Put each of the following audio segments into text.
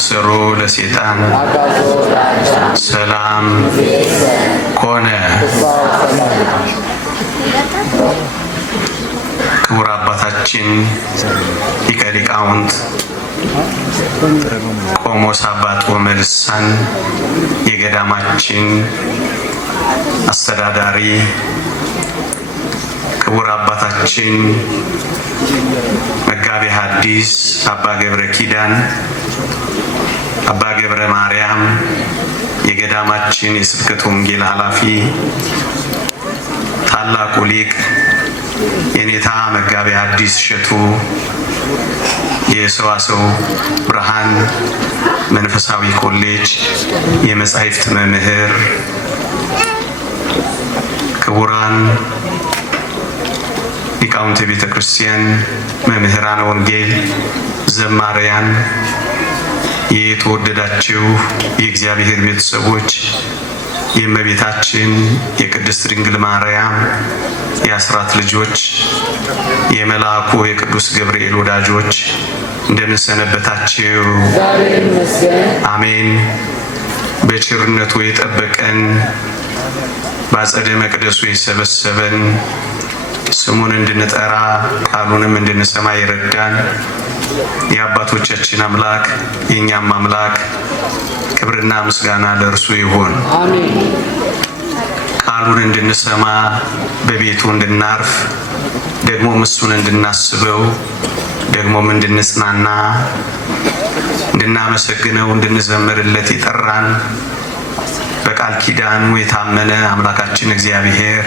ማሰሮ ለሰይጣን ሰላም ኮነ። ክቡር አባታችን ሊቀ ሊቃውንት ቆሞስ አባ ጦመ ልሳን የገዳማችን አስተዳዳሪ፣ ክቡር አባታችን መጋቤ ሐዲስ አባ ገብረ ኪዳን አባ ገብረ ማርያም የገዳማችን የስብከተ ወንጌል ኃላፊ፣ ታላቁ ሊቅ የኔታ መጋቤ ሐዲስ እሸቱ የሰዋስው ብርሃን መንፈሳዊ ኮሌጅ የመጻሕፍት መምህር፣ ክቡራን ሊቃውንተ ቤተ ክርስቲያን፣ መምህራን ወንጌል፣ ዘማሪያን፣ የተወደዳችሁ የእግዚአብሔር ቤተሰቦች፣ የእመቤታችን የቅድስት ድንግል ማርያም የአስራት ልጆች፣ የመልአኩ የቅዱስ ገብርኤል ወዳጆች እንደምን ሰነበታችሁ? አሜን። በቸርነቱ የጠበቀን በአጸደ መቅደሱ የሰበሰበን ስሙን እንድንጠራ ቃሉንም እንድንሰማ ይረዳን የአባቶቻችን አምላክ የእኛም አምላክ ክብርና ምስጋና ለእርሱ ይሁን። ቃሉን እንድንሰማ በቤቱ እንድናርፍ ደግሞም እሱን እንድናስበው ደግሞም እንድንጽናና እንድናመሰግነው እንድንዘምርለት የጠራን በቃል ኪዳኑ የታመነ አምላካችን እግዚአብሔር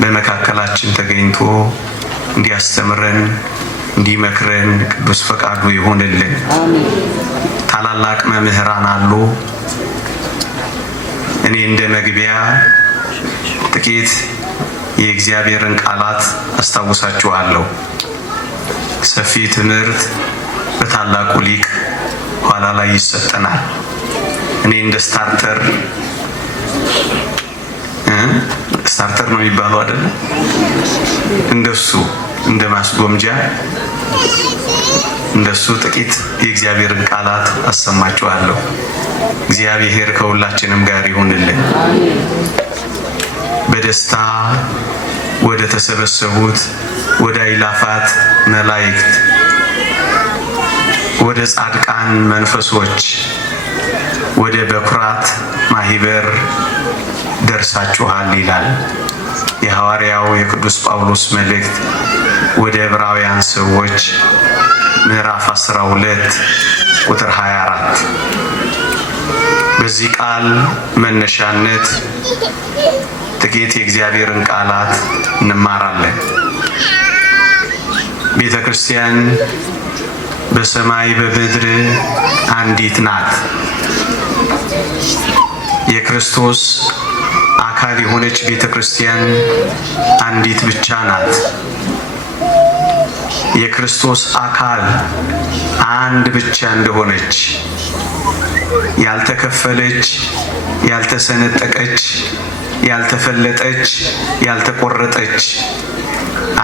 በመካከላችን ተገኝቶ እንዲያስተምረን እንዲመክረን ቅዱስ ፈቃዱ ይሆንልን። ታላላቅ መምህራን አሉ። እኔ እንደ መግቢያ ጥቂት የእግዚአብሔርን ቃላት አስታውሳችኋለሁ። ሰፊ ትምህርት በታላቁ ሊቅ ኋላ ላይ ይሰጠናል። እኔ እንደ ስታርተር ነው የሚባለው አይደል? እንደሱ እንደ ማስጎምጃ እንደሱ ጥቂት የእግዚአብሔርን ቃላት አሰማችኋለሁ። እግዚአብሔር ከሁላችንም ጋር ይሁንልን። በደስታ ወደ ተሰበሰቡት ወደ አእላፋት መላእክት ወደ ጻድቃን መንፈሶች ወደ በኩራት ማህበር ደርሳችኋል ይላል የሐዋርያው የቅዱስ ጳውሎስ መልእክት ወደ ዕብራውያን ሰዎች ምዕራፍ 12 ቁጥር 24። በዚህ ቃል መነሻነት ጥቂት የእግዚአብሔርን ቃላት እንማራለን። ቤተ ክርስቲያን በሰማይ በምድር አንዲት ናት። የክርስቶስ አካል የሆነች ቤተ ክርስቲያን አንዲት ብቻ ናት። የክርስቶስ አካል አንድ ብቻ እንደሆነች ያልተከፈለች፣ ያልተሰነጠቀች፣ ያልተፈለጠች፣ ያልተቆረጠች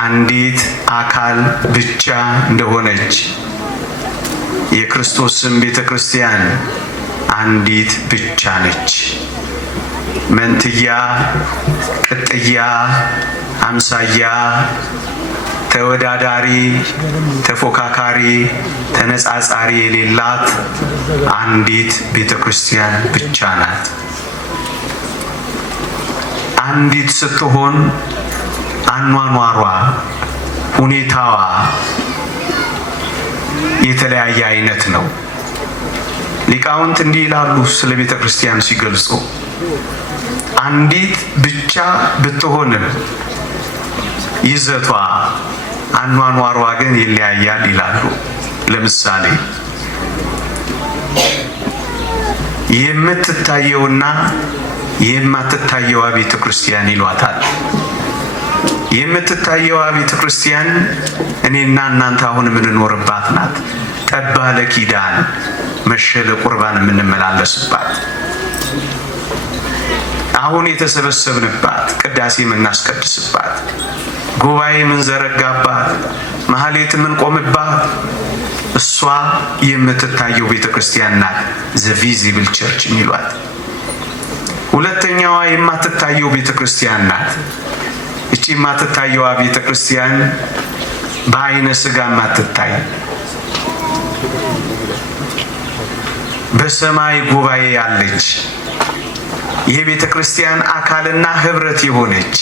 አንዲት አካል ብቻ እንደሆነች የክርስቶስም ቤተ ክርስቲያን አንዲት ብቻ ነች። መንትያ፣ ቅጥያ፣ አምሳያ፣ ተወዳዳሪ፣ ተፎካካሪ፣ ተነጻጻሪ የሌላት አንዲት ቤተ ክርስቲያን ብቻ ናት። አንዲት ስትሆን አኗኗሯ፣ ሁኔታዋ የተለያየ አይነት ነው። ሊቃውንት እንዲህ ይላሉ ስለ ቤተ ክርስቲያን ሲገልጹ፣ አንዲት ብቻ ብትሆንም ይዘቷ፣ አኗኗሯ ግን ይለያያል ይላሉ። ለምሳሌ የምትታየውና የማትታየዋ ቤተ ክርስቲያን ይሏታል። የምትታየዋ ቤተ ክርስቲያን እኔና እናንተ አሁን የምንኖርባት ናት። ጠባለ ኪዳን መሸለ ቁርባን የምንመላለስባት፣ አሁን የተሰበሰብንባት፣ ቅዳሴ የምናስቀድስባት፣ ጉባኤ የምንዘረጋባት፣ ማህሌት የምንቆምባት፣ እሷ የምትታየው ቤተክርስቲያን ናት፣ ዘ ቪዚብል ቸርች የሚሏት። ሁለተኛዋ የማትታየው ቤተክርስቲያን ናት። እቺ የማትታየዋ ቤተክርስቲያን በአይነ ስጋ የማትታይ በሰማይ ጉባኤ ያለች የቤተክርስቲያን አካልና ህብረት የሆነች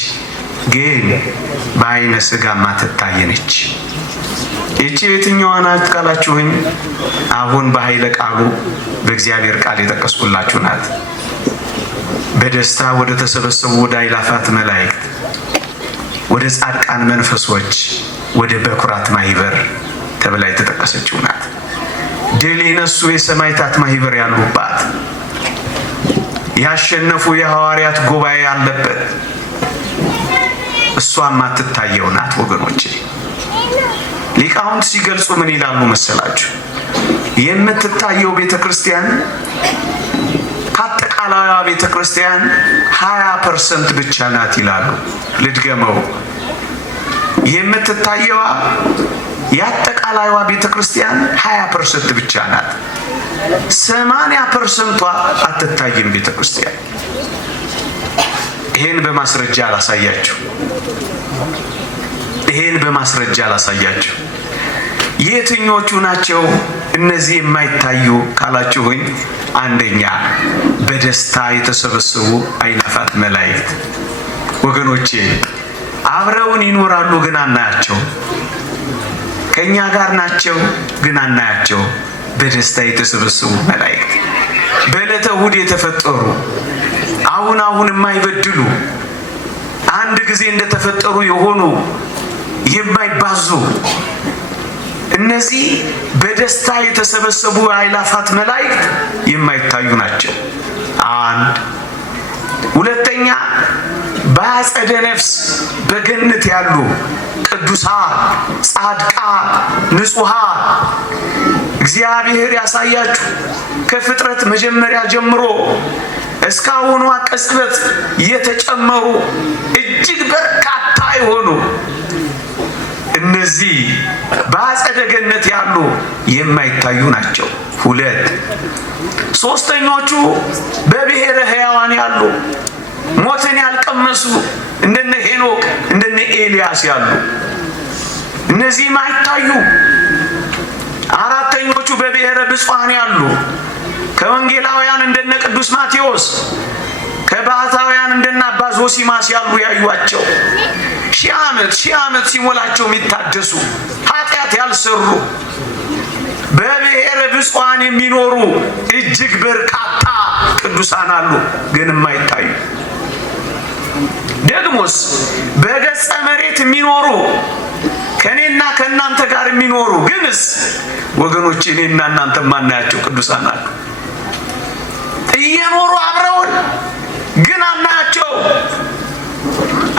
ግን በአይነ ስጋ የማትታይ ነች። እቺ የትኛዋ ናት ካላችሁኝ አሁን በኃይለ ቃሉ በእግዚአብሔር ቃል የጠቀስኩላችሁ ናት። በደስታ ወደ ተሰበሰቡ ወደ አእላፋት መላእክት፣ ወደ ጻድቃን መንፈሶች፣ ወደ በኩራት ማህበር ተብላ የተጠቀሰችው ናት። ድል የነሱ የሰማዕታት ማህበር ያሉባት፣ ያሸነፉ የሐዋርያት ጉባኤ ያለበት እሷ የማትታየው ናት ወገኖቼ። ሊቃውንት ሲገልጹ ምን ይላሉ መሰላችሁ? የምትታየው ቤተክርስቲያን ከአጠቃላይዋ ቤተክርስቲያን 20% ብቻ ናት ይላሉ። ልድገመው። የምትታየዋ የአጠቃላይዋ ቤተክርስቲያን 20% ብቻ ናት። 80% አትታይም ቤተክርስቲያን። ይሄን በማስረጃ አላሳያችሁ። የትኞቹ ናቸው እነዚህ የማይታዩ ካላችሁኝ፣ አንደኛ በደስታ የተሰበሰቡ አእላፋት መላእክት ወገኖቼ፣ አብረውን ይኖራሉ ግን አናያቸው። ከኛ ጋር ናቸው ግን አናያቸው። በደስታ የተሰበሰቡ መላእክት በዕለተ እሑድ የተፈጠሩ አሁን የማይበድሉ አንድ ጊዜ እንደተፈጠሩ የሆኑ የማይባዙ እነዚህ በደስታ የተሰበሰቡ አእላፋት መላእክት የማይታዩ ናቸው። አንድ ሁለተኛ በአጸደ ነፍስ በገነት ያሉ ቅዱሳን፣ ጻድቃን፣ ንጹሃን እግዚአብሔር ያሳያችሁ ከፍጥረት መጀመሪያ ጀምሮ እስካሁኗ ቅጽበት የተጨመሩ እጅግ በርካታ የሆኑ እነዚህ በአጸደ ገነት ያሉ የማይታዩ ናቸው። ሁለት ሶስተኞቹ በብሔረ ሕያዋን ያሉ ሞትን ያልቀመሱ እንደነ ሄኖክ እንደነ ኤልያስ ያሉ እነዚህ የማይታዩ። አራተኞቹ በብሔረ ብፁዓን ያሉ ከወንጌላውያን እንደነ ቅዱስ ማቴዎስ፣ ከባህታውያን እንደነ አባ ዞሲማስ ያሉ ያዩአቸው ሺህ ዓመት ሲሞላቸው የሚታደሱ ኃጢአት ያልሰሩ በብሔረ ብፁዓን የሚኖሩ እጅግ በርካታ ቅዱሳን አሉ ግን የማይታዩ። ደግሞስ በገጸ መሬት የሚኖሩ ከኔና ከናንተ ጋር የሚኖሩ ግንስ ወገኖች እኔና እናንተ ማናያቸው ቅዱሳን አሉ። እየኖሩ አብረውን ግን አናያቸው።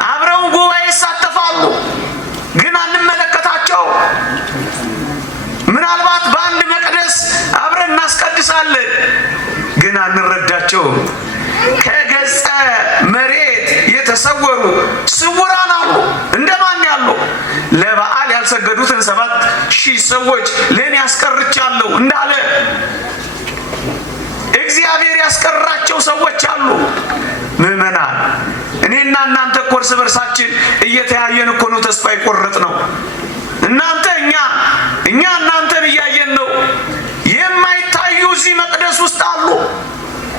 አብረውን ጉባኤ ይሳተፋሉ ግን አንመለከታቸው። ምናልባት በአንድ መቅደስ አብረን እናስቀድሳለን ግን አንረዳቸው። ከገጸ መሬት የተሰወሩ ስውራን አሉ። እንደማን ያሉ? ለበዓል ያልሰገዱትን 7,000 ሰዎች ለኔ ያስቀርቻለሁ እንዳለ እግዚአብሔር ያስቀራቸው ሰዎች አሉ። ምዕመናን እኔና እናንተ እኮ እርስ በርሳችን እየተያየን እኮ ነው ተስፋ የቆረጥ ነው። እናንተ እኛ እናንተን እያየን ነው። የማይታዩ እዚህ መቅደስ ውስጥ አሉ።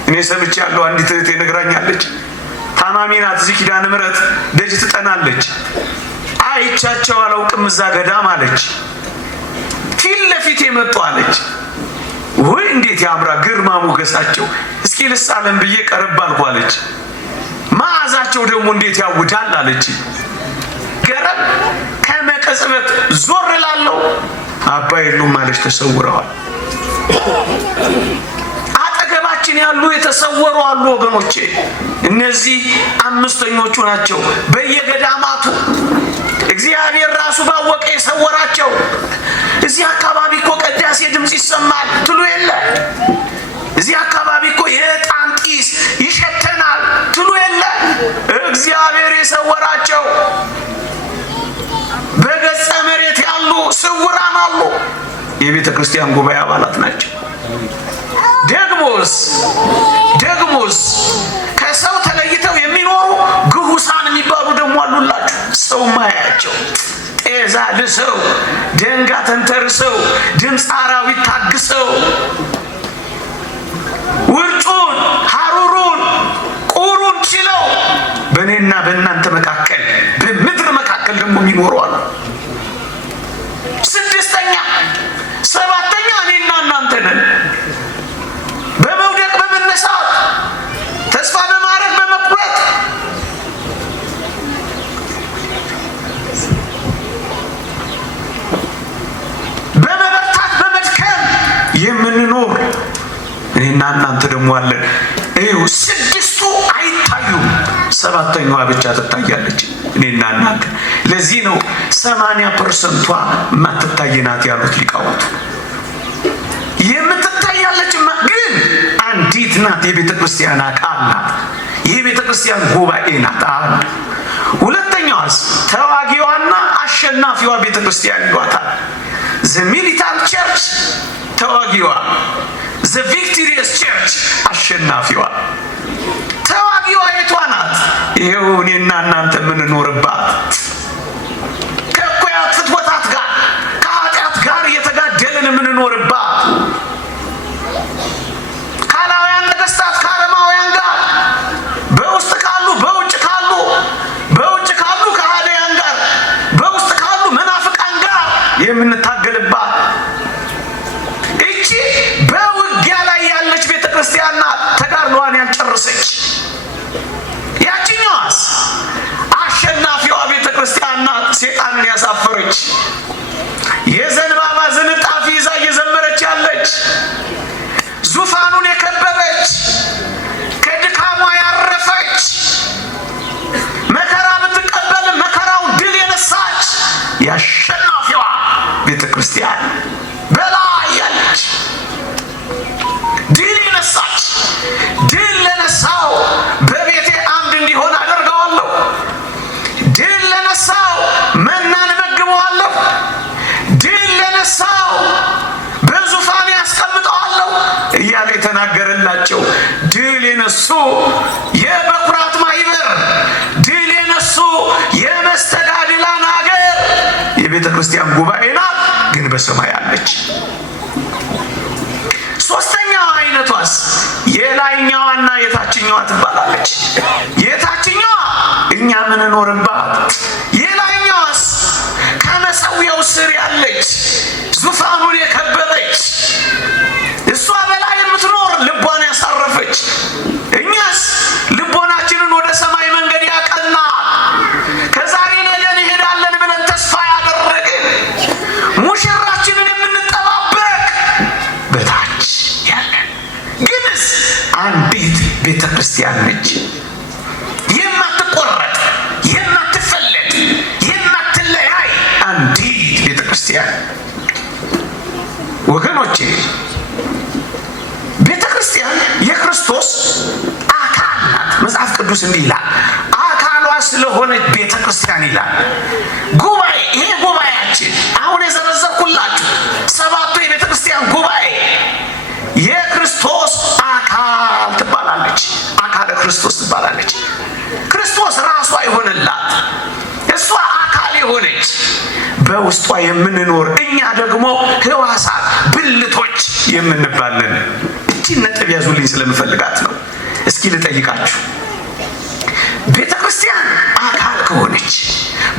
እኔ ሰምቻለሁ። አንዲት እህቴ ነግራኛለች። ታማሚ ናት። እዚህ ኪዳነ ምሕረት ደጅ ትጠናለች። አይቻቸው አላውቅም እዛ ገዳም አለች። ፊት ለፊት የመጡ አለች። ወይ እንዴት ያምራ ግርማ ሞገሳቸው፣ እስኪ ልሳለም ብዬ ቀረብ አልኩ አለች። መዓዛቸው ደግሞ እንዴት ያውዳል አለች። ገረም ከመቀጽበት ዞር ላለው አባ የሉም አለች። ተሰውረዋል። አጠገባችን ያሉ የተሰወሩ አሉ ወገኖቼ። እነዚህ አምስተኞቹ ናቸው። በየገዳማቱ እግዚአብሔር ራሱ ባወቀ የሰወራቸው። እዚህ አካባቢ እኮ ቅዳሴ ድምፅ ይሰማል ትሉ የለ? እዚህ አካባቢ እኮ የዕጣን ጢስ ይሸተናል ትሉ የለ? እግዚአብሔር የሰወራቸው በገጸ መሬት ያሉ ስውራን አሉ። የቤተ ክርስቲያን ጉባኤ አባላት ናቸው። ደግሞስ ከሰው ተለይተው የሚኖሩ ግሁሳን የሚባሉ ደግሞ አሉላችሁ። ሰው ማያቸው ጤዛ ልሰው ደንጋ ተንተርሰው ድምፅ አራዊት ታግሰው ውርጩን ሐሩሩን ቁሩን ችለው በእኔና በእናንተ መካከል በምድር መካከል ደግሞ የሚኖሩ አሉ። ስድስተኛ ሰባተኛ እኔና እናንተ ነን። በመውደቅ በመነሳት ተስፋ በማድረግ በመቁረጥ በመበርታት በመድከም የምንኖር እኔና እናንተ ደግሞ አለን። ይኸው ስድስቱ አይታዩም፣ ሰባተኛዋ ብቻ ትታያለች፣ እኔና እናንተ። ለዚህ ነው 80% ማትታይ ናት ያሉት ሊቃውንቱ። የምትታያለች ግን አንዲት ናት። የቤተ ክርስቲያን አካል ናት። የቤተ ክርስቲያን ጉባኤ ናት። ሁለተኛዋስ ተዋጊዋና አሸናፊዋ ቤተ ክርስቲያን ይሏታል። ዘ ሚሊታንት ቸርች ተዋጊዋ፣ ዘ ቪክቶሪየስ ቸርች አሸናፊዋ። ተዋጊዋ የቷ ናት? ይኸው እኔና እናንተ የምንኖርባት ከእኩያት ፍትወታት ጋር ከኃጢአት ጋር እየተጋደልን የምንኖርባት ካላውያን ነገስታት ከአረማውያን ጋር በውስጥ ካሉ በውጭ ካሉ ከሃዲያን ጋር በውስጥ ካሉ መናፍቃን ጋር የምንታገልባት እቺ በውጊያ ላይ ያለች ቤተ ክርስቲያን ናት። ተጋድሎዋን ያልጨረሰች። ያችኛዋስ አሸናፊዋ ቤተ ክርስቲያን ናት። ሴጣንን ያሳፈረች የዘንባባ ዝንጣፊ ይዛ እየዘመረች ያለች ዙፋኑን የከበበች ከድካሟ ያረፈች መከራ ብትቀበል መከራው ድል የነሳች የአሸናፊዋ ቤተ ክርስቲያን በላይ ያለች ድል የነሳች። ድል ለነሳው በቤቴ አምድ እንዲሆን አደርገዋለሁ፣ ድል ለነሳው መናን እመግበዋለሁ፣ ድል ለነሳው በዙፋን ያስቀምጠዋለሁ እያለ የተናገረላቸው ድል የነሱ የበኩራት ማህበር፣ ድል የነሱ የመስተጋድላን ሀገር የቤተ ክርስቲያን ጉባኤ ናት፣ ግን በሰማይ አለች። ሶስተኛዋ አይነቷስ የላይኛዋና የታችኛዋ ትባላለች። የታችኛዋ እኛ ምንኖርባት፣ የላይኛዋስ ከመሰዊያው ስር ያለች ዙፋኑን የከበበች እሷ በላይ የምትኖር ልቧን ያሳረፈች። እኛስ ልቦናችንን ወደ ሰማይ መንገድ ያቀና ከዛሬ ነገ እንሄዳለን ብለን ተስፋ ያደረግን ሙሽራችንን የምንጠባበቅ በታች ያለን ግንስ አንዲት ቤተ ክርስቲያን ነች። የማትቆረጥ የማትፈለጥ የማትለያይ አንዲት ቤተ ክርስቲያን። ወገኖቼ ቤተ ክርስቲያን የክርስቶስ አካል ናት። መጽሐፍ ቅዱስ እንዲህ ይላል፣ አካሏ ስለሆነች ቤተ ክርስቲያን ይላል። ጉባኤ፣ ይሄ ጉባኤያችን አሁን የዘረዘርኩላችሁ ሰባቱ የቤተ ክርስቲያን ጉባኤ የክርስቶስ አካል ትባላለች። አካለ ክርስቶስ ትባላለች። ክርስቶስ ራሷ የሆነላት እሷ አካል የሆነች በውስጧ የምንኖር እኛ ደግሞ ሕዋሳት ብልቶች የምንባለን። እቺን ነጥብ ያዙልኝ ስለምፈልጋት ነው። እስኪ ልጠይቃችሁ፣ ቤተ ክርስቲያን አካል ከሆነች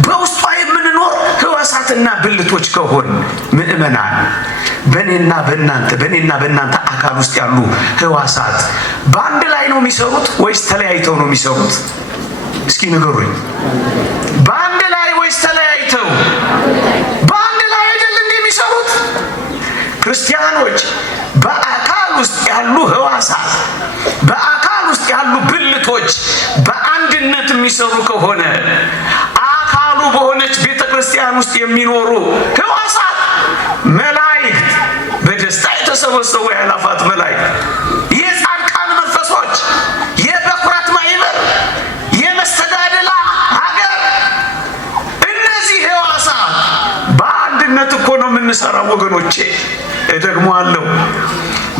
በውስጧ የምንኖር ሕዋሳትና ብልቶች ከሆን ምእመናን በእኔና በእናንተ አካል ውስጥ ያሉ ሕዋሳት በአንድ ላይ ነው የሚሰሩት ወይስ ተለያይተው ነው የሚሰሩት? እስኪ ንገሩኝ። በአንድ ላይ ወይስ ተለያይተው? በአንድ ላይ አይደል እንዴ የሚሰሩት? ክርስቲያኖች በአካል ውስጥ ያሉ ሕዋሳት በአካል ውስጥ ያሉ ብልቶች በአንድነት የሚሰሩ ከሆነ አካሉ በሆነች ቤተ ክርስቲያን ውስጥ የሚኖሩ ሕዋሳት መላእክት፣ በደስታ የተሰበሰቡ የአእላፋት መላእክት፣ የጻድቃን መንፈሶች፣ የበኩራት ማህበር፣ የመስተጋድላ ሀገር፣ እነዚህ ሕዋሳት በአንድነት እኮ ነው የምንሰራው ወገኖቼ። እደግመዋለሁ።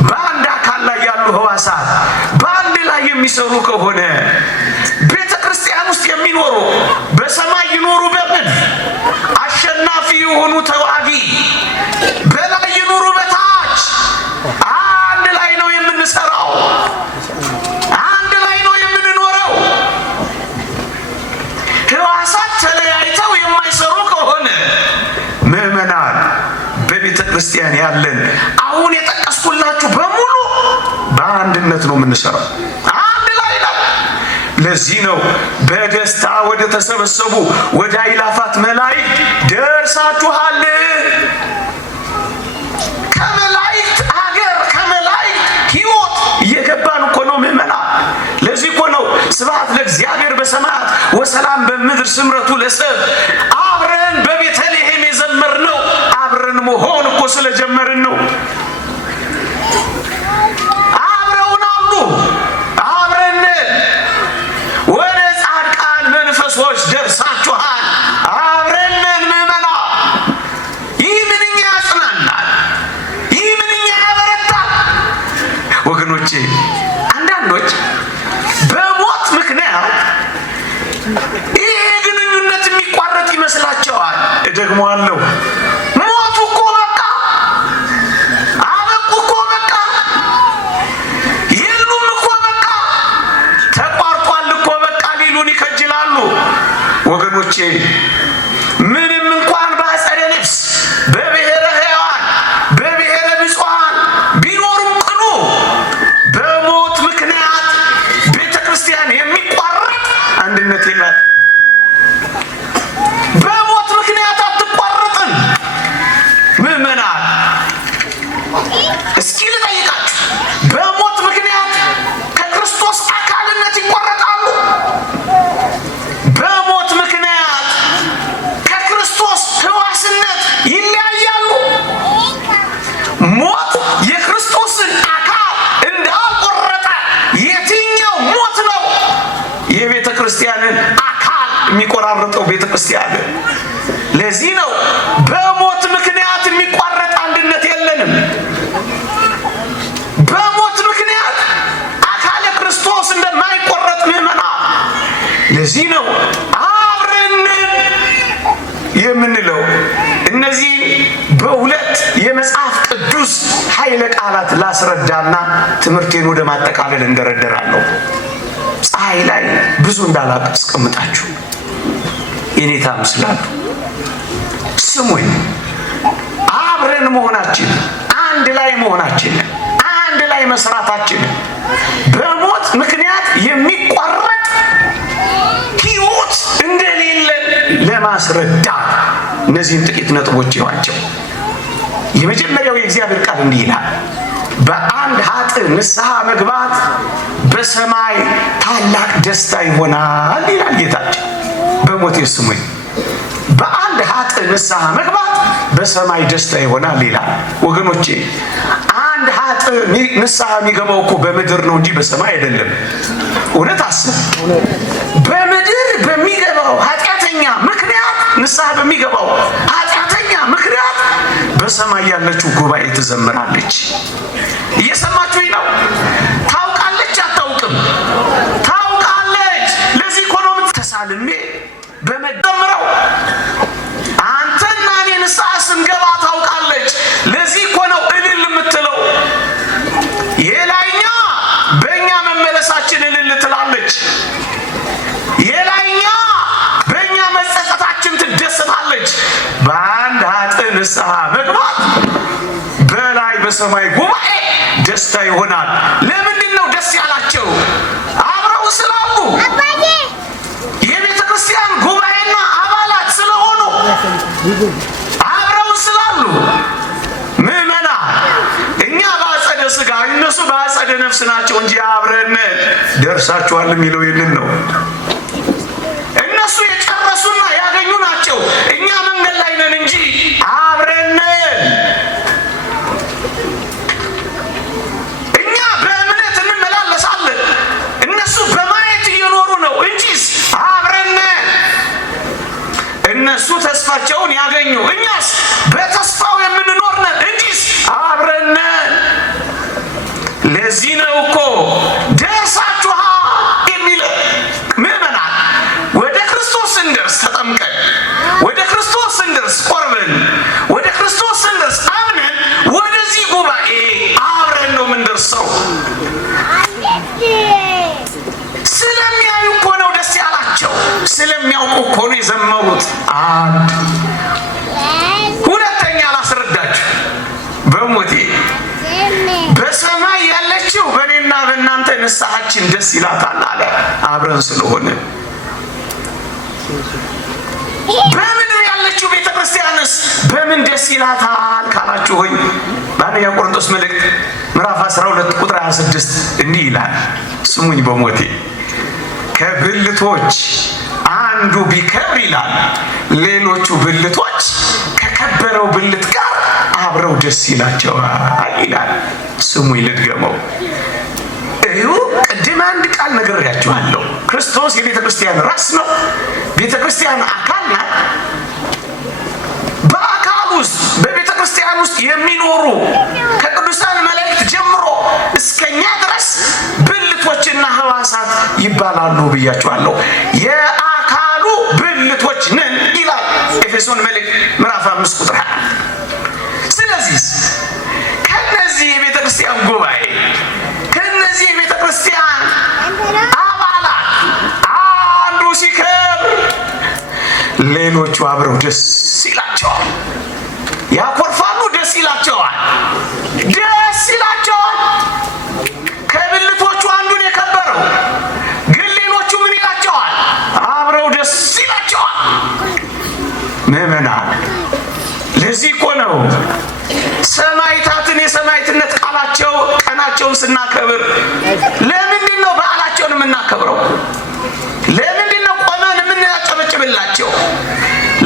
በአንድ አካል ላይ ያሉ ሕዋሳት በአንድ ላይ የሚሰሩ ከሆነ ቤተ ክርስቲያን ውስጥ የሚኖሩ በሰማይ ይኖሩ በምድር አሸናፊ የሆኑ ተዋጊ በላይ ይኖሩ በታች አንድ ላይ ነው የምንሰራው፣ አንድ ላይ ነው የምንኖረው። ሕዋሳት ተለያይተው የማይሰሩ ከሆነ ምዕመናን በቤተ ክርስቲያን ያለን አሁን የጠቀስኩላችሁ በሙሉ በአንድነት ነው የምንሰራው፣ አንድ ላይ ነው። ለዚህ ነው በደስታ ወደ ተሰበሰቡ ወደ አእላፋት መላእክት ደርሳችኋል። ከመላእክት አገር ከመላእክት ሕይወት እየገባን እኮ ነው ምዕመናን። ለዚህ እኮ ነው ስብሐት ለእግዚአብሔር በሰማያት ወሰላም በምድር ስምረቱ ለሰብ አብረን በቤተልሔም የዘመርነው አብረን መሆን እኮ ስለጀመርን ነው። አብረውን አሉ፣ አብረን ወደ ጻድቃን መንፈሶች ደርሳችኋል። አብረን ምዕመናን። ይህ ምንኛ ያጽናናል! ይህ ምንኛ ያበረታል! ወገኖቼ አንዳንዶች በሞት ምክንያት ይህ ግንኙነት የሚቋረጥ ይመስላቸዋል። እደግመዋለሁ። ሞቱ እኮ በቃ አበቁ እኮ በቃ የሉም እኮ በቃ ተቋርጧል እኮ በቃ ሊሉን ይከጅላሉ። ወገኖቼ ምንም እንኳን በአጸደ ነፍስ በብሔረ ሕያዋን በብሔረ ብፁዓን ቢኖሩም ቅሉ በሞት ምክንያት ቤተ ክርስቲያን የሚቋረጥ አንድነት የላት። በሞት ምክንያት አትቋረጥም ምዕመናን። እስኪ ልጠይቃችሁ፣ በሞት ምክንያት ከክርስቶስ አካልነት ይቆረጣሉ? በሞት ምክንያት ከክርስቶስ ሕዋስነት ይለያያሉ? ሞት የክርስቶስን አካል እንዳልቆረጠ የትኛው ሞት ነው የቤተ ክርስቲያንን አካል የሚቆራረጠው? ቤተ ክርስቲያን ለዚህ ነው በሞት ምክንያት የሚቋረጥ አንድነት የለንም። በሞት ምክንያት አካለ ክርስቶስ እንደማይቆረጥ ምዕመና። ለዚህ ነው አብረን የምንለው። እነዚህ በሁለት የመጽሐፍ ቅዱስ ኃይለ ቃላት ላስረዳና ትምህርቴን ወደ ማጠቃለል እንደረደራለሁ። ፀሐይ ላይ ብዙ እንዳላስቀምጣችሁ የኔታ ምስላሉ ስሙኝ። አብረን መሆናችን፣ አንድ ላይ መሆናችን፣ አንድ ላይ መስራታችን በሞት ምክንያት የሚቋረጥ ሕይወት እንደሌለን ለማስረዳት እነዚህን ጥቂት ነጥቦች ይዋቸው። የመጀመሪያው የእግዚአብሔር ቃል እንዲህ ይላል፣ በአንድ ኃጥእ ንስሐ መግባት በሰማይ ታላቅ ደስታ ይሆናል ይላል ጌታችን። በሞቴ ስሙኝ፣ በአንድ ኃጥእ ንስሐ መግባት በሰማይ ደስታ ይሆናል ይላል። ወገኖቼ አንድ ኃጥእ ንስሐ የሚገባው እኮ በምድር ነው እንጂ በሰማይ አይደለም። እውነት አስብ። በምድር በሚገባው ኃጢአተኛ ምክንያት ንስሐ በሚገባው ኃጢአተኛ ምክንያት በሰማይ ያለችው ጉባኤ ትዘምራለች። እየሰማችሁኝ ነው? ታውቃለች አታውቅም? ታውቃለች። ለዚህ እኮ ነው ተሳልሜ በመደምረው አንተና እኔ ንስሐ ስንገባ ታውቃለች። ለዚህ እኮ ነው እልል የምትለው። የላይኛ በእኛ መመለሳችን እልል ትላለች። የላይኛ በእኛ መጸጸታችን ትደሰታለች። በአንድ ኃጥእ ንስሐ መግባት በላይ በሰማይ ጉባኤ ደስታ ይሆናል። ለምንድን ነው ደስ ያላቸው? አብረው ስላሉ የቤተ ክርስቲያን ጉባኤና አባላት ስለሆኑ አብረው ስላሉ። ምዕመናን እኛ በአጸደ ሥጋ እነሱ በአጸደ ነፍስ ናቸው እንጂ አብረን ደርሳችኋል የሚለው ይህንን ነው። እነሱ የጨረሱና ያገኙ ናቸው። እኛ መንገድ ላይ ነን እንጂ አብረን እኛ በእምነት እንመላለሳለን። እነሱ በማየት እየኖሩ ነው እንጂ አብረን። እነሱ ተስፋቸውን ያገኙ፣ እኛስ በተስፋው የምንኖር ነን እንጂ አብረን ለዚህ ነው እኮ ደርሳችኋል የሚለው። ምዕመናን ወደ ክርስቶስ ስንደርስ ተጠምቀን፣ ወደ ክርስቶስ ስንደርስ ቆርበን፣ ወደ ክርስቶስ ስንደርስ አምነን ወደዚህ ጉባኤ አብረን ነው የምንደርሰው። ስለሚያዩ እኮ ነው ደስ ያላቸው፣ ስለሚያውቁ እኮ ነው የዘመሩት። አንድ ሁለተኛ ላስረዳችሁ በሞቴ በሰማይ ያለችው በእኔና በእናንተ ንስሐችን ደስ ይላታል አለ። አብረን ስለሆነ በምድር ያለችው ቤተክርስቲያንስ በምን ደስ ይላታል ካላችሁ ሆይ በአንደኛ ቆሮንቶስ መልእክት ምዕራፍ 12 ቁጥር 26 እንዲህ ይላል። ስሙኝ በሞቴ ከብልቶች አንዱ ቢከብር ይላል፣ ሌሎቹ ብልቶች ከከበረው ብልት ጋር አብረው ደስ ይላቸዋል ይላል። ስሙኝ ልድገመው። እዩ ቅድም አንድ ቃል ነግሬያችኋለሁ። ክርስቶስ የቤተ ክርስቲያን ራስ ነው። ቤተ ክርስቲያን አካል ናት። በአካል ውስጥ በቤተ ክርስቲያን ውስጥ የሚኖሩ ከቅዱሳን መላእክት ጀምሮ እስከኛ ድረስ ብልቶችና ሕዋሳት ይባላሉ ብያችኋለሁ። የአካሉ ብልቶች ነን ይላል ኤፌሶን መልእክት ምዕራፍ 5 ቁጥር 20። ስለዚህ ከነዚህ የቤተ ክርስቲያን ጉባኤ ከነዚህ የቤተ ክርስቲያን አባላት አንዱ ሲከብር ሌሎቹ አብረው ደስ ይላቸዋል። ያኮርፋሉ፣ ደስ ይላቸዋል፣ ደስ ይላቸዋል። ከብልቶቹ አንዱን የከበረው ግን ሌሎቹ ምን ይላቸዋል? አብረው ደስ ይላቸዋል። ምዕመናን ለዚህ እኮ ነው ሰማዕታትን የሰማዕትነት ቃላቸው ቀናቸውን ስናከብር ለምንድን ነው በዓላቸውን የምናከብረው? ለምንድን ነው ቆመን የምናጨበጭብላቸው?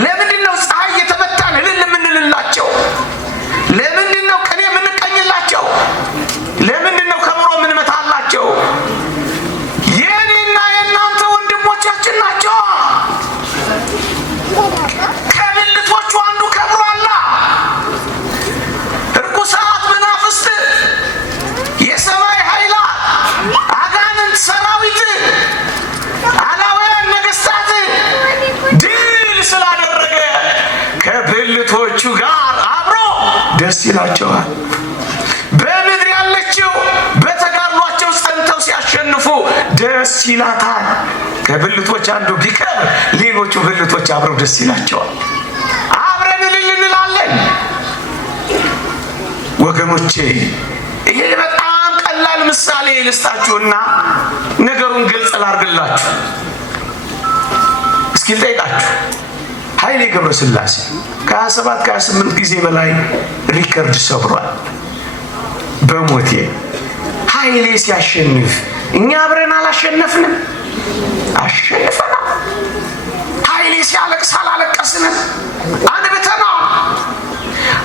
ለምንድን ነው ፀሐይ እየተመታን እልል የምንልላቸው? ለምንድን ነው ቅኔ የምንቀኝላቸው? ለምንድን ነው ከበሮ የምንመታላቸው? የኔና የእናንተ ወንድሞቻችን ናቸው። ከብልቶቹ አንዱ ከብሯላ። ርኩሳት መናፍስት፣ የሰማይ ኃይላት፣ አጋንንት ሰራዊት፣ አላውያን ነገስታት ድል ስላደረገ ከብልቶቹ ጋር አብሮ ደስ ይላቸዋል። በምድር ያለችው በተጋድሏቸው ጸንተው ሲያሸንፉ ደስ ይላታል። ከብልቶች አንዱ ቢከብር ሌሎቹ ብልቶች አብረው ደስ ይላቸዋል። አብረን እልል እንላለን። ወገኖቼ ይሄ በጣም ቀላል ምሳሌ ልስጣችሁና ነገሩን ግልጽ ላድርግላችሁ። እስኪ ልጠይቃችሁ። ኃይሌ ገብረስላሴ ከ27 ከ28 ጊዜ በላይ ሪከርድ ሰብሯል። በሞቴ ኃይሌ ሲያሸንፍ እኛ አብረን አላሸነፍንም? አሸንፈናል። ኃይሌ ሲያለቅስ አላለቀስንም? አንብተናል።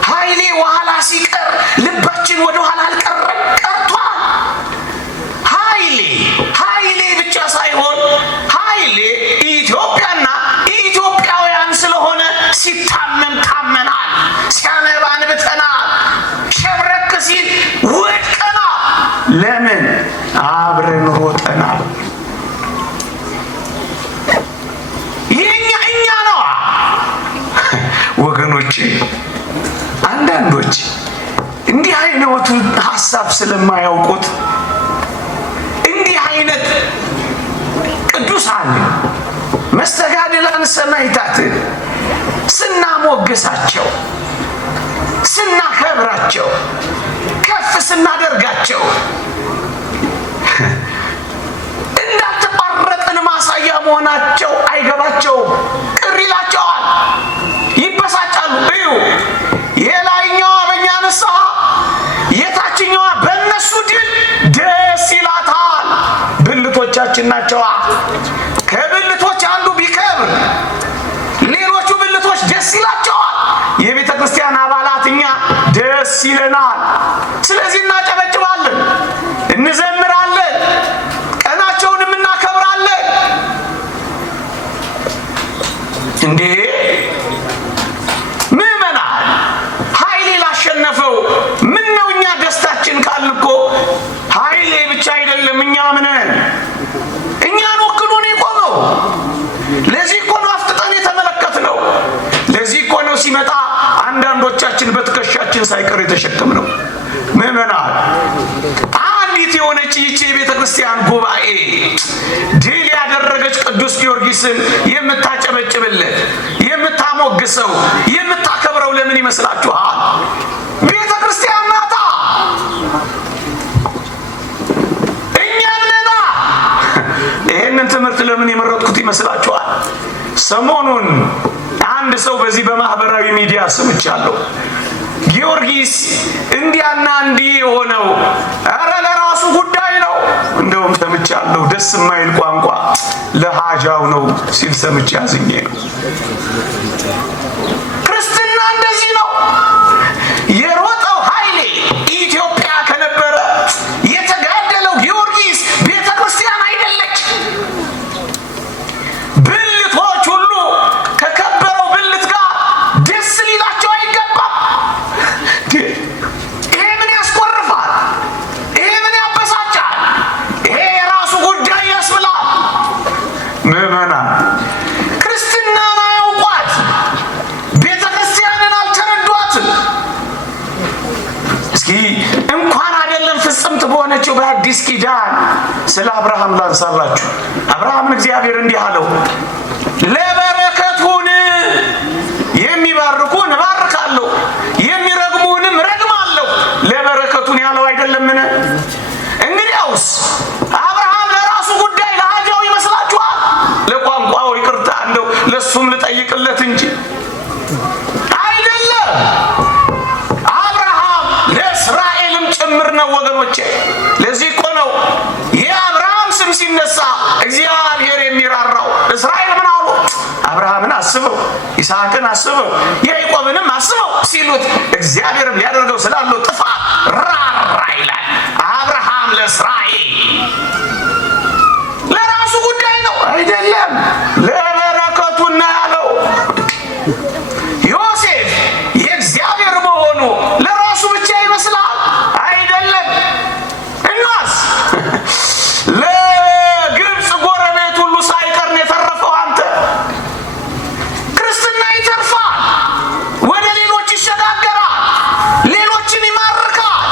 ኃይሌ ኋላ ሲቀር ልባችን ወደ ኋላ አልቀረም፣ ቀርቷል። ኃይሌ ብቻ ሳይሆን ኃይሌ ኢትዮጵያና ኢትዮጵያውያን ስለሆነ ሲታመም ታመናል፣ ሲያነባ አንብተናል፣ ሸብረክ ሲል ወድቀናል። ለምን? አብረን ሮጠናል። እኛ ነዋ ወገኖቼ። አንዳንዶች እንዲህ አይነቱ ሀሳብ ስለማያውቁት እንዲህ አይነት ቅዱሳን መስተጋድላን ሰማዕታት ስናሞግሳቸው፣ ስናከብራቸው፣ ከፍ ስናደርጋቸው እንዳልተቋረጥን ማሳያ መሆናቸው አይገባቸውም። ቅር ይላቸዋል፣ ይበሳጫሉ። እዩ የላይኛዋ በእኛ ንስሐ፣ የታችኛዋ በእነሱ ድል ደስ ይላታል። ብልቶቻችን ናቸዋ። ከብልቶች አንዱ ቢከብር ሌሎቹ ብልቶች ደስ ይላቸዋል። የቤተ ክርስቲያን አባላት እኛ ደስ ይለናል። ስለዚህ እናጨበጭባለን፣ እንዘምራለን፣ ቀናቸውንም እናከብራለን። እንዴ ምዕመናን ኃይሌ ላሸነፈው ምን ነው እኛ ደስታችን ካልን እኮ ምዕመናን አንዲት የሆነች ይህች የቤተ ክርስቲያን ጉባኤ ድል ያደረገች ቅዱስ ጊዮርጊስን የምታጨበጭብለት፣ የምታሞግሰው፣ የምታከብረው ለምን ይመስላችኋል? ቤተ ክርስቲያን ናታ። እኛም ነና። ይህንን ትምህርት ለምን የመረጥኩት ይመስላችኋል? ሰሞኑን አንድ ሰው በዚህ በማህበራዊ ሚዲያ ሰምቻለሁ። ጊዮርጊስ እንዲያና እንዲህ የሆነው ኧረ ለራሱ ጉዳይ ነው። እንደውም ሰምቻለሁ፣ ደስ የማይል ቋንቋ ለሃጃው ነው ሲል ሰምቼ አዝኜ ነው። ክርስትና እንደዚህ ነው። የሮጠው ኃይሌ ኢትዮጵያ ከነበረ የተጋደለው ጊዮርጊስ ቤተ ክርስቲያን አይደለች። ብልቶች ሁሉ ከከበረው ብልት ጋር ደስ ሊላቸው አይገባም። ይሄ ምን ያስቆርፋል? ይሄ ምን ያበሳጫል? ይሄ የራሱ ጉዳይ ያስብላል። ምዕመናን ክርስትናን አያውቋት፣ ቤተ ክርስቲያንን አልተረዷትም። እስኪ እንኳን አይደለም ፍጽምት በሆነችው በአዲስ ኪዳን ስለ አብርሃም ላንሳላችሁ። አብርሃምን እግዚአብሔር እንዲህ አለው፣ ለበረከቱን የሚባርኩን እባርካለሁ፣ የሚረግሙንም ረግማለሁ። ለበረከቱን ያለው አይደለምን? እንግዲያውስ አብርሃም ለራሱ ጉዳይ ለሃጃው ይመስላችኋል? ለቋንቋው ይቅርታ እንደው ለሱም ልጠይቅለት እንጂ አይደለም። አብርሃም ለእስራኤልም ጭምር ነው ወገኖቼ። ለዚህ እኮ ነው የአብርሃም ስም ሲነሳ እግዚአብሔር የሚራራው። እስራኤል ምን አሉ? አብርሃምን አስበው፣ ይስሐቅን አስበው፣ ያዕቆብንም አስበው ሲሉት እግዚአብሔርም ሊያደርገው ስላለው ጥፋት ራራ ይላል። አብርሃም ለእስራኤል ለራሱ ጉዳይ ነው አይደለም፣ ለበረከቱና ያለው ዮሴፍ የእግዚአብሔር መሆኑ ለራሱ ብቻ ይመስላል አይደለም። እናስ ለግብፅ ጎረቤት ሁሉ ሳይቀር ነው የተረፈው። አንተ ክርስትና ይተርፋል፣ ወደ ሌሎች ይሸጋገራል፣ ሌሎችን ይማርካል።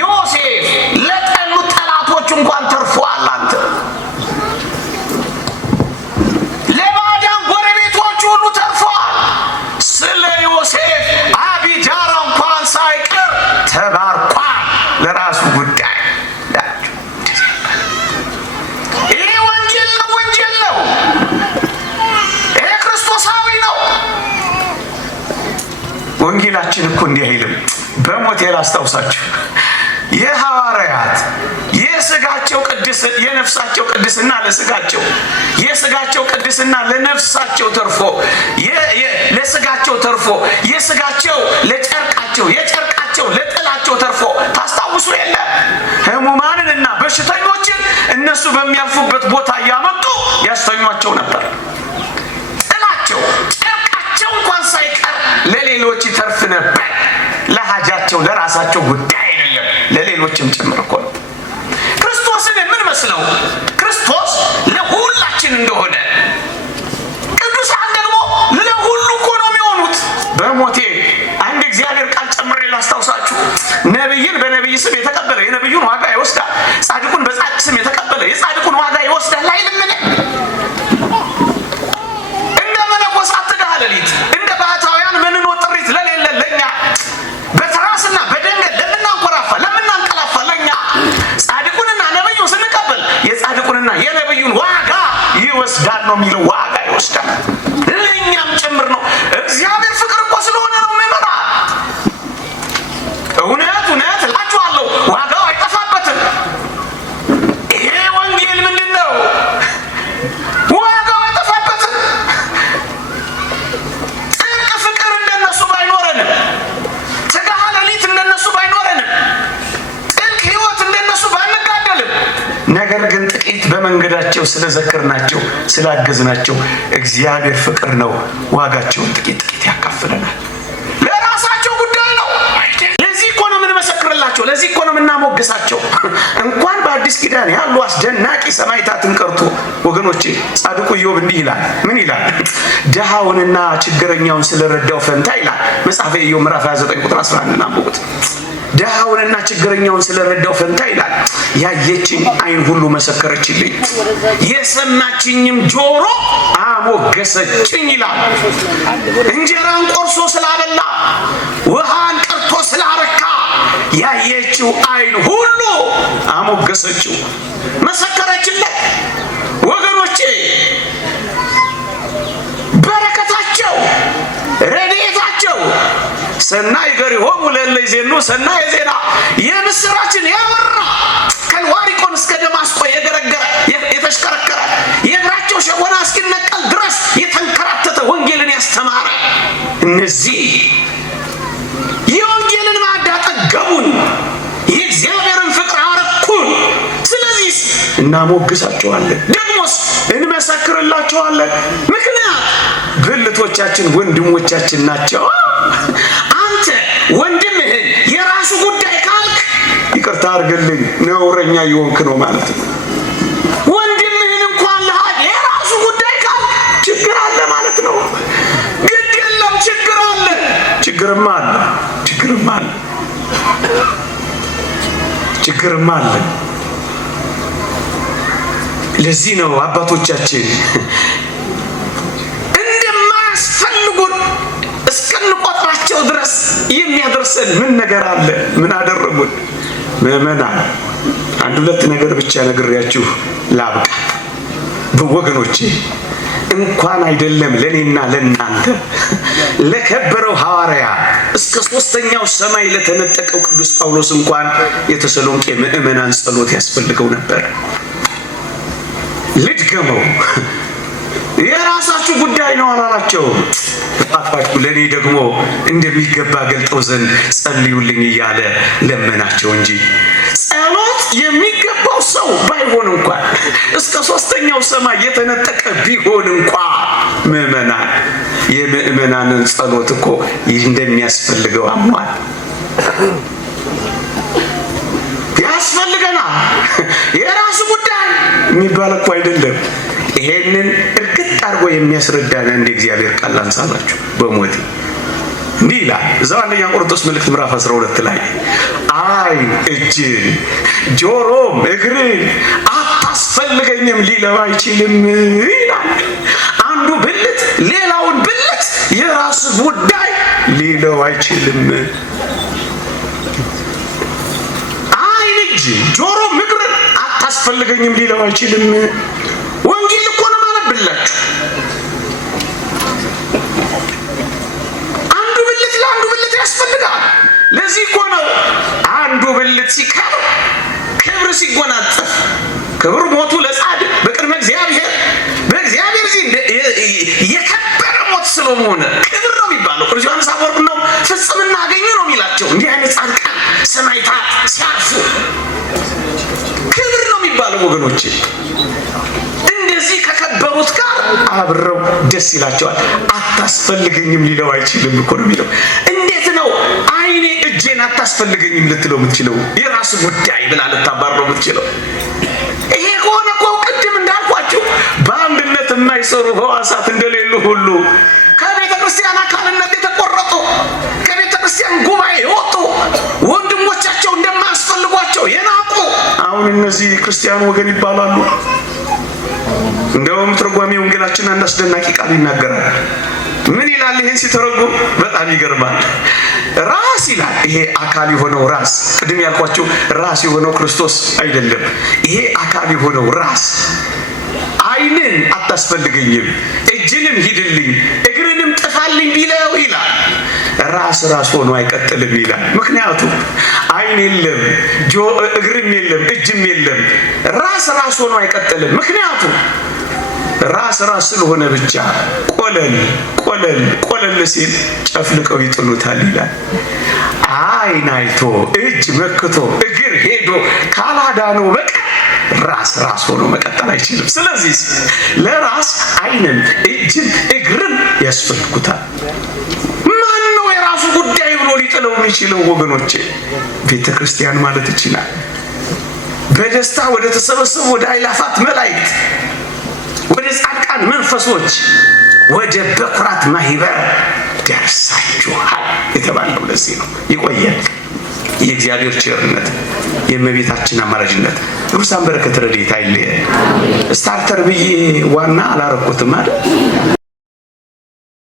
ዮሴፍ ለጠሉት ጠላቶች እንኳን ተርፏል። አንተ ለባዕዳን ጎረቤቶች ሁሉ ተርፏል። ስለ ዮሴፍ አቢጃራ እንኳን ሳይቀር ተባርኳል ለራሱ ጉዳይ። ይሄ ወንጌል ነው፣ ወንጌል ነው። ይሄ ክርስቶሳዊ ነው። ወንጌላችን እኮ እንዲህ አይልም። በሞቴ ላስታውሳችሁ፣ የሐዋርያት የስጋቸው ቅድስ የነፍሳቸው ቅድስና ለስጋቸው፣ የስጋቸው ቅድስና ለነፍሳቸው ተርፎ ለስጋቸው ተርፎ የስጋቸው ለጨርቃቸው፣ የጨርቃቸው ለጥላቸው ተርፎ ታስታውሱ የለ ሕሙማንንና በሽተኞችን እነሱ በሚያልፉበት ቦታ እያመጡ ያስተኟቸው ነበር። ጥላቸው፣ ጨርቃቸው እንኳን ሳይቀር ለሌሎች ይተርፍ ነበር። ለሃጃቸው ለራሳቸው ጉዳይ አይደለም፣ ለሌሎችም ጭምር እኮ ነው። ክርስቶስን የምንመስለው ክርስቶስ ለሁላችን እንደሆነ ቅዱሳን ደግሞ ለሁሉ እኮ ነው የሚሆኑት። በሞቴ አንድ እግዚአብሔር ቃል ጨምሬ ላስታውሳችሁ። ነቢይን በነቢይ ስም የተቀበለ የነቢዩን ዋጋ ይወስዳል፣ ጻድቁን በጻድቅ ስም የተቀበለ የጻድቁን ዋጋ ይወስዳል አይልምን? እንደ መነኮሳት ትጋሃ ሌሊት እንደ ባህታውያን መንኖ ጥሪት ለሌለ ለኛ በትራስና በደንገል ለምናንኮራፋ ለምናንቀላፋ ለኛ ጻድቁንና ነቢዩን ስንቀበል የጻድቁንና የነቢዩን ዋጋ ይወስዳል ነው የሚለው። ዋጋ ይወስዳል ለእኛም ጭምር ነው። እግዚአብሔር ፍቅር እኮ ስለሆነ ነው የሚመጣ። እውነት እውነት እላችኋለሁ ዋጋው አይጠፋበትም። ይሄ ወንጌል ምንድን ነው? ዋጋው አይጠፋበትም። ጥልቅ ፍቅር እንደነሱ ባይኖረንም፣ ትጋሃ ሌሊት እንደነሱ ባይኖረንም፣ ጥልቅ ሕይወት እንደነሱ ባንጋደልም፣ ነገር ግን ጥቂት በመንገዳቸው ስለዘከርናቸው ስላገዝናቸው እግዚአብሔር ፍቅር ነው ዋጋቸውን ጥቂት ጥቂት ያካፍለናል። ለራሳቸው ጉዳይ ነው። ለዚህ እኮ ነው የምንመሰክርላቸው፣ ለዚህ እኮ ነው የምናሞግሳቸው። እንኳን በአዲስ ኪዳን ያሉ አስደናቂ ሰማዕታትን ቀርቶ ወገኖቼ ጻድቁ ኢዮብ እንዲህ ይላል። ምን ይላል? ድሃውንና ችግረኛውን ስለረዳው ፈንታ ይላል መጽሐፈ ኢዮብ ምዕራፍ 29 ቁጥር 11 አንብቡት። ድሃውንና ችግረኛውን ስለረዳው ፈንታ ይላል ያየችኝ ዓይን ሁሉ መሰከረችልኝ፣ የሰማችኝም ጆሮ አሞገሰችኝ ይላል። እንጀራን ቆርሶ ስላበላ ውሃን ቀርቶ ስላረካ ያየችው ዓይን ሁሉ አሞገሰችው፣ መሰከረችለት። ወገኖቼ በረከታቸው ረድኤታቸው ሰናይ ገሪሆሙ ለእለ ይዜኑ ሰናየ ዜና የምስራችን ያወራ ከልዋሪቆን እስከ ደማስቆ የገረገረ የተሽከረከረ የእግራቸው ሸጎና እስኪነቀል ድረስ የተንከራተተ ወንጌልን ያስተማረ እነዚህ የወንጌልን ማዕድ አጠገቡን፣ የእግዚአብሔርን ፍቅር አረኩን። ስለዚህ እናሞግሳቸዋለን፣ ደግሞስ እንመሰክርላቸዋለን። ምክንያት ብልቶቻችን ወንድሞቻችን ናቸው። አንተ ወንድምህን የራሱ ጉዳይ ካልክ ይቅርታ አድርግልኝ ነውረኛ የሆንክ ነው ማለት ነው። ወንድምህን እንኳን ለሃድ የራሱ ጉዳይ ካልክ ችግር አለ ማለት ነው። ግድ የለም ችግር አለ፣ ችግርማ አለ፣ ችግርማ አለ፣ ችግርማ አለ። ለዚህ ነው አባቶቻችን እንደማያስፈልጉን እስከንቆጥራቸው ድረስ የሚያደርሰን ምን ነገር አለ? ምን አደረጉን? ምዕመናን አንድ ሁለት ነገር ብቻ ነግሬያችሁ ላብቃ። በወገኖቼ እንኳን አይደለም ለኔና ለናንተ ለከበረው ሐዋርያ እስከ ሶስተኛው ሰማይ ለተነጠቀው ቅዱስ ጳውሎስ እንኳን የተሰሎንቄ ምዕመናን ጸሎት ያስፈልገው ነበር። ልድገመው፣ የራሳችሁ ጉዳይ ነው አላላቸው። አፋችሁ ለኔ ደግሞ እንደሚገባ ገልጠው ዘንድ ጸልዩልኝ እያለ ለመናቸው እንጂ ጸሎት የሚገባው ሰው ባይሆን እንኳን እስከ ሶስተኛው ሰማይ የተነጠቀ ቢሆን እንኳን ምዕመናን የምዕመናንን ጸሎት እኮ እንደሚያስፈልገው አምኗል። ያስፈልገናል። የራሱ ጉዳይ የሚባል እኮ አይደለም። ይሄንን እርግጥ አድርጎ የሚያስረዳን እንደ እግዚአብሔር ቃል አንሳላችሁ በሞቴ እንዲህ ይላል እዛው አንደኛ ቆሮንቶስ መልእክት ምዕራፍ 12 ላይ ዓይን እጅን ጆሮም እግርን አታስፈልገኝም ሊለው አይችልም ይላል። አንዱ ብልት ሌላውን ብልት የራሱ ጉዳይ ሊለው አይችልም። ዓይን እጅ ጆሮም እግርን አታስፈልገኝም ሊለው አይችልም። ወንጌል እኮ ነው ማነብላችሁ። አንዱ ብልት ለአንዱ ብልት ያስፈልጋል። ለዚህ እኮ ነው አንዱ ብልት ሲከብር ክብር ሲጎናጸፍ ክብር ሞቱ ለጻድቅ በቅድመ እግዚአብሔር በእግዚአብሔር ዘንድ የከበረ ሞት ስለሆነ ክብር ነው የሚባለው። ቅዱስ ዮሐንስ አፈወርቅ ነው ፍጽምና አገኘ ነው የሚላቸው። እንዲህ አይነት ጻድቃን ሰማዕታት ሲያርፉ ክብር ነው የሚባለው ወገኖቼ። እንደዚህ ከከበሩት ጋር አብረው ደስ ይላቸዋል። አታስፈልገኝም ሊለው አይችልም እኮ ነው የሚለው። እንዴት ነው ዓይኔ እጄን አታስፈልገኝም ልትለው የምትችለው? የራሱ ጉዳይ ብላ ልታባረው የምትችለው? ይሄ ከሆነ እኮ ቅድም እንዳልኳችሁ በአንድነት የማይሰሩ ሕዋሳት እንደሌሉ ሁሉ ከቤተ ክርስቲያን አካልነት የተቆረጡ ከቤተ ክርስቲያን ጉባኤ የወጡ ወንድሞቻቸው እንደማያስፈልጓቸው የናቁ አሁን እነዚህ ክርስቲያን ወገን ይባላሉ። እንደውም ትርጓሜ ወንጌላችን አንድ አስደናቂ ቃል ይናገራል። ምን ይላል? ይሄን ሲተረጉም በጣም ይገርማል። ራስ ይላል። ይሄ አካል የሆነው ራስ ቅድም ያልኳቸው ራስ የሆነው ክርስቶስ አይደለም። ይሄ አካል የሆነው ራስ ዓይንን አታስፈልገኝም፣ እጅንም ሂድልኝ፣ እግርንም ጥፋልኝ ቢለው ይላል ራስ ሆኖ አይቀጥልም ይላል። ምክንያቱም ዓይን የለም፣ እግርም የለም፣ እጅም የለም። ራስ ሆኖ አይቀጥልም። ምክንያቱም ራስ ስለሆነ ብቻ ቆለል ሲል ጨፍልቀው ይጥሉታል ይላል። ዓይን አይቶ እጅ መክቶ እግር ሄዶ ካላዳነው በቀር ራስ ሆኖ መቀጠል አይችልም። ስለዚህ ለራስ ዓይንም እጅም እግርም ያስፈልጉታል። ማን ነው የራሱ ጉዳይ ብሎ ሊጥለው የሚችለው? ወገኖቼ ቤተ ክርስቲያን ማለት ይችላል። በደስታ ወደ ተሰበሰቡ ወደ አእላፋት መላእክት ወደ ጻድቃን መንፈሶች ወደ በኩራት ማህበር ደርሳችኋል የተባለው ለዚህ ነው። ይቆየን። የእግዚአብሔር ቸርነት የእመቤታችን አማላጅነት ቅዱሳን በረከት ረድኤት አይለየን። ስታርተር ብዬ ዋና አላረኩትም አይደል?